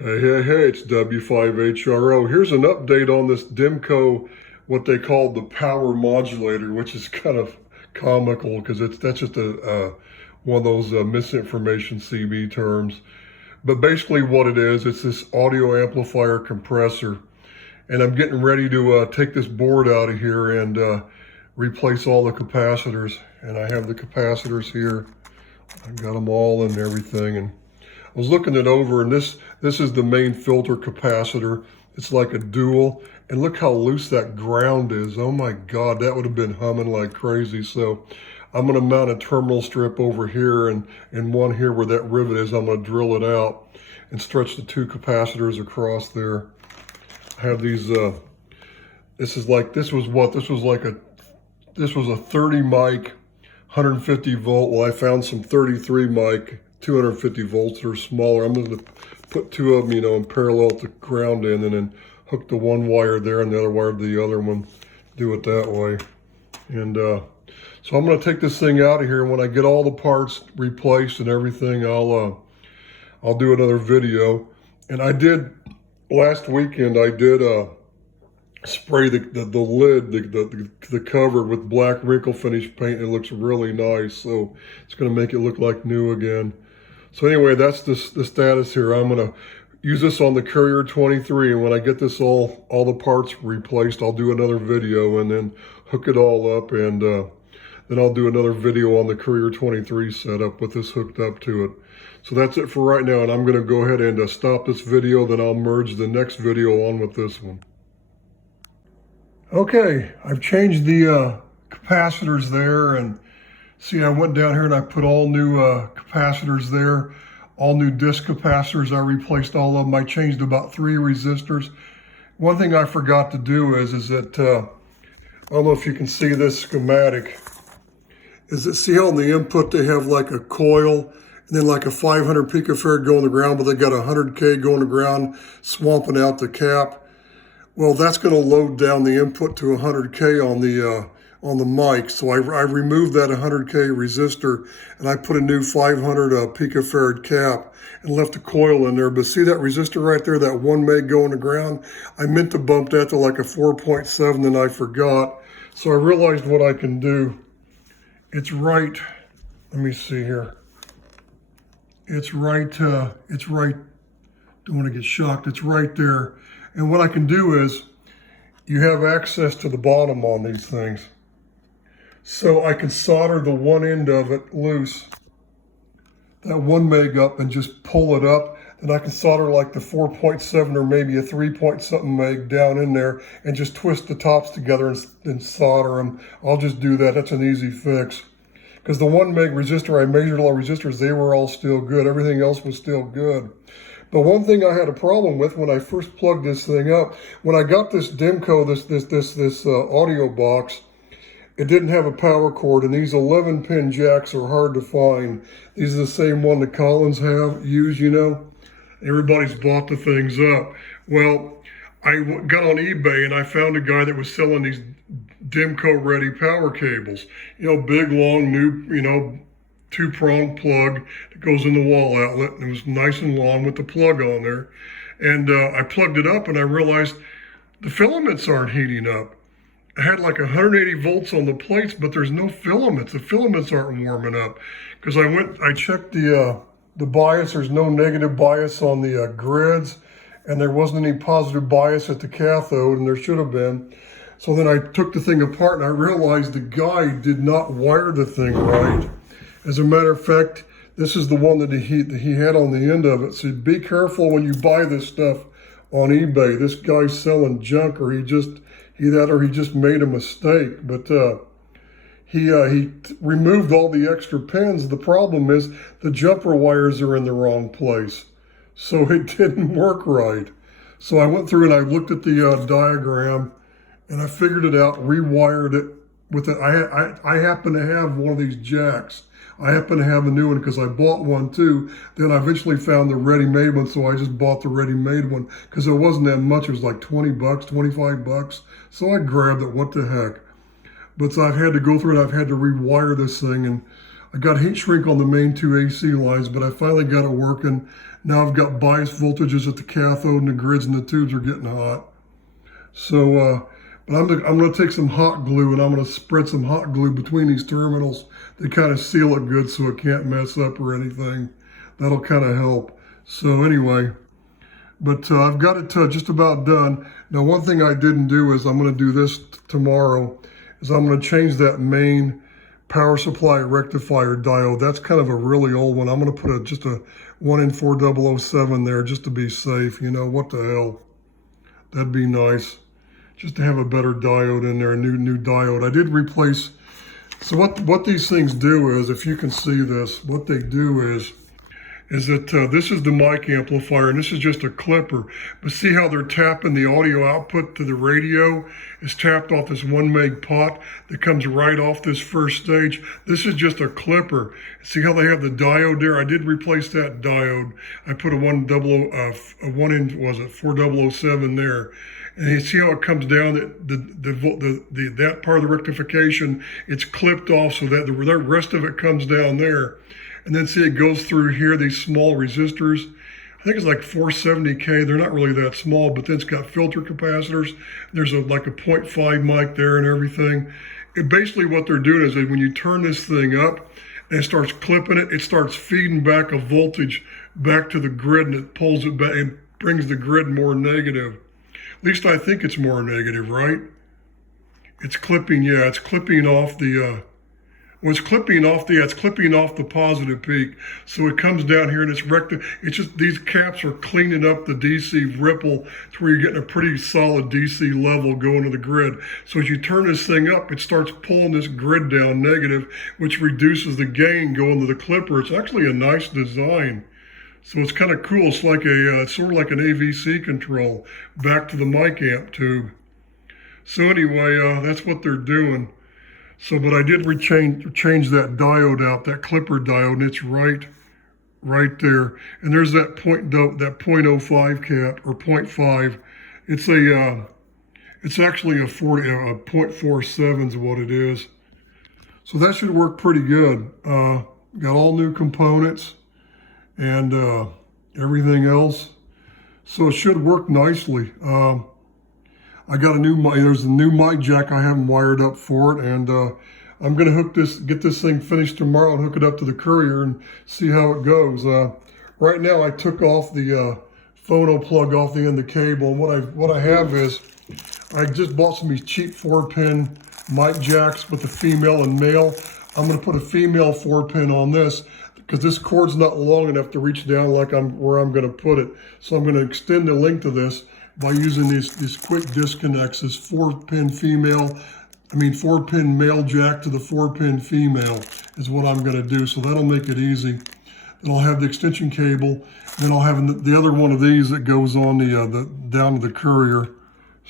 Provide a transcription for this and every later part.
Hey, it's W5HRO. Here's an update on this Demco, what they call the power modulator, which is kind of comical because that's just one of those misinformation CB terms. But basically what it is, it's this audio amplifier compressor. And I'm getting ready to take this board out of here and replace all the capacitors. And I have the capacitors here. I've got them all and everything. And I was looking it over, and this is the main filter capacitor. It's like a dual, and look how loose that ground is. Oh my God, that would have been humming like crazy. So I'm gonna mount a terminal strip over here and one here where that rivet is. I'm gonna drill it out and stretch the two capacitors across there. I have these, this was a 30 mic, 150 volt. Well, I found some 33 mic, 250 volts that are smaller. I'm going to put two of them, in parallel to ground in, and then hook the one wire there and the other wire to the other one. Do it that way. And so I'm going to take this thing out of here. And when I get all the parts replaced and everything, I'll do another video. And I did last weekend. I did spray the lid, the cover with black wrinkle finish paint. It looks really nice. So it's going to make it look like new again. So anyway, that's the status here. I'm gonna use this on the Courier 23, and when I get this all the parts replaced, I'll do another video and then hook it all up, and then I'll do another video on the Courier 23 setup with this hooked up to it. So that's it for right now, and I'm gonna go ahead and stop this video, then I'll merge the next video on with this one. Okay, I've changed the capacitors there, and see, I went down here and I put all new capacitors there, all new disc capacitors. I replaced all of them. I changed about 3 resistors. One thing I forgot to do is that, I don't know if you can see this schematic, is that see how on the input they have like a coil and then like a 500 picofarad going to ground, but they got 100K going to ground, swamping out the cap. Well, that's going to load down the input to 100K on the mic. So I removed that 100K resistor and I put a new 500 picofarad cap and left the coil in there. But see that resistor right there, that 1 meg going to ground? I meant to bump that to like a 4.7 and I forgot. So I realized what I can do. It's right, let me see here. It's right, don't want to get shocked. It's right there. And what I can do is, you have access to the bottom on these things. So I can solder the one end of it loose, that 1 meg up, and just pull it up. And I can solder like the 4.7 or maybe a 3 point something meg down in there and just twist the tops together and solder them. I'll just do that. That's an easy fix. Because the 1 meg resistor, I measured all the resistors, they were all still good. Everything else was still good. But one thing I had a problem with when I first plugged this thing up, when I got this Demco, this audio box, it didn't have a power cord, and these 11-pin jacks are hard to find. These are the same one that Collins use, Everybody's bought the things up. Well, I got on eBay and I found a guy that was selling these Demco ready power cables. Big, long, new, 2-prong plug that goes in the wall outlet, and it was nice and long with the plug on there. And I plugged it up and I realized the filaments aren't heating up. I had like 180 volts on the plates, but there's no filaments. The filaments aren't warming up. Because I checked the bias. There's no negative bias on the grids, and there wasn't any positive bias at the cathode, and there should have been. So then I took the thing apart and I realized the guy did not wire the thing right. As a matter of fact, this is the one that he had on the end of it. So be careful when you buy this stuff on eBay. This guy's selling junk, or he just made a mistake. But he removed all the extra pins. The problem is the jumper wires are in the wrong place, so it didn't work right. So I went through and I looked at the diagram, and I figured it out, rewired it with it. I happen to have one of these jacks. I happen to have a new one because I bought one too. Then I eventually found the ready-made one, so I just bought the ready-made one because it wasn't that much. It was like 20 bucks, 25 bucks. So I grabbed it, what the heck. But so I've had to go through and I've had to rewire this thing, and I got heat shrink on the main 2 AC lines, but I finally got it working. Now I've got bias voltages at the cathode and the grids and the tubes are getting hot. So, but I'm going to take some hot glue and I'm going to spread some hot glue between these terminals to kind of seal it good so it can't mess up or anything. That'll kind of help. So anyway, but I've got it just about done. Now, one thing I didn't do is I'm going to do this tomorrow, is I'm going to change that main power supply rectifier diode. That's kind of a really old one. I'm going to put just a 1N4007 there just to be safe. You know, what the hell? That'd be nice. Just to have a better diode in there, a new diode. I did replace, so what these things do is, if you can see this, what they do is that this is the mic amplifier and this is just a clipper. But see how they're tapping the audio output to the radio? It's tapped off this 1 meg pot that comes right off this first stage. This is just a clipper. See how they have the diode there? I did replace that diode. I put a 4007 there. And you see how it comes down, that part of the rectification, it's clipped off so that the rest of it comes down there. And then see it goes through here, these small resistors. I think it's like 470K. They're not really that small, but then it's got filter capacitors. There's like a 0.5 mic there and everything. Basically what they're doing is that when you turn this thing up and it starts clipping it, it starts feeding back a voltage back to the grid and it pulls it back and brings the grid more negative. At least I think it's more negative, right? It's clipping, yeah, it's clipping off the, it's clipping off the positive peak. So it comes down here and it's just, these caps are cleaning up the DC ripple to where you're getting a pretty solid DC level going to the grid. So as you turn this thing up, it starts pulling this grid down negative, which reduces the gain going to the clipper. It's actually a nice design. So it's kind of cool. It's like it's sort of like an AVC control back to the mic amp tube. So anyway, that's what they're doing. So, but I did change that diode out, that clipper diode, and it's right there. And there's that 0.05 cap or 0.5. It's actually a 0.47 is what it is. So that should work pretty good. Got all new components and everything else. So it should work nicely. I got there's a new mic jack I haven't wired up for it, and I'm gonna get this thing finished tomorrow and hook it up to the courier and see how it goes. Right now I took off the phono plug off the end of the cable, and what I have is, I just bought some of these cheap 4-pin mic jacks with the female and male. I'm gonna put a female 4-pin on this, because this cord's not long enough to reach down like where I'm going to put it. So I'm going to extend the length of this by using these quick disconnects, this 4-pin male jack to the 4-pin female is what I'm going to do. So that'll make it easy. Then I'll have the extension cable, and then I'll have the other one of these that goes on the down to the courier.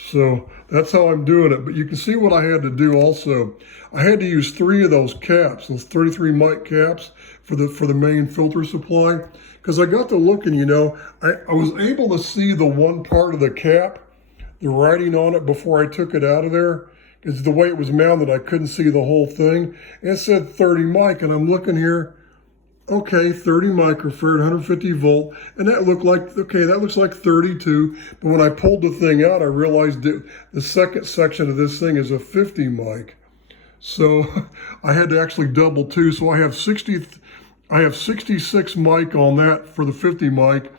So that's how I'm doing it. But you can see what I had to do also. I had to use 3 of those caps, those 33 mic caps for the main filter supply. Because I got to looking, you know, I was able to see the one part of the cap, the writing on it before I took it out of there. Because the way it was mounted, I couldn't see the whole thing. And it said 30 mic, and I'm looking here. Okay, 30 microfarad, 150 volt, and that looked like, okay, that looks like 32, but when I pulled the thing out, I realized that the second section of this thing is a 50 mic. So I had to actually double two, so I have 66 mic on that for the 50 mic,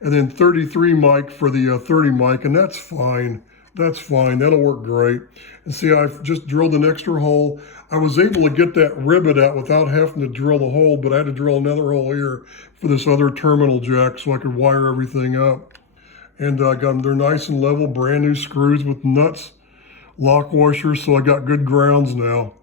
and then 33 mic for the 30 mic, and that's fine. That's fine, that'll work great. And see, I've just drilled an extra hole. I was able to get that rivet out without having to drill the hole, but I had to drill another hole here for this other terminal jack so I could wire everything up. And I got them, they're nice and level, brand new screws with nuts, lock washers, so I got good grounds now.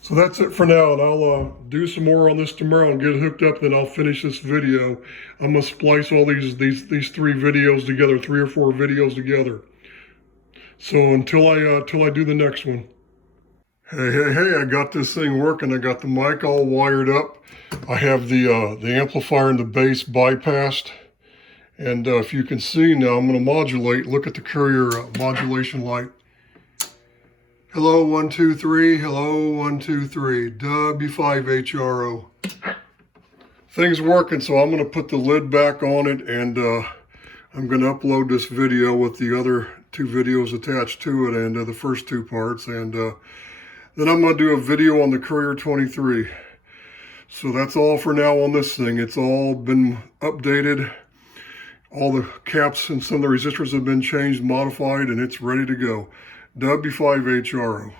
So that's it for now, and I'll do some more on this tomorrow and get it hooked up, then I'll finish this video. I'm gonna splice all these 3 videos together, 3 or 4 videos together. So until I do the next one. Hey, I got this thing working. I got the mic all wired up. I have the amplifier and the bass bypassed. And if you can see now, I'm going to modulate. Look at the courier modulation light. Hello, 1, 2, 3. Hello, 1, 2, 3. W5HRO. thing's working, so I'm going to put the lid back on it, and I'm going to upload this video with the other 2 videos attached to it, and the first 2 parts, and then I'm going to do a video on the Courier 23. So that's all for now on this thing. It's all been updated. All the caps and some of the resistors have been changed, modified, and it's ready to go. W5HRO.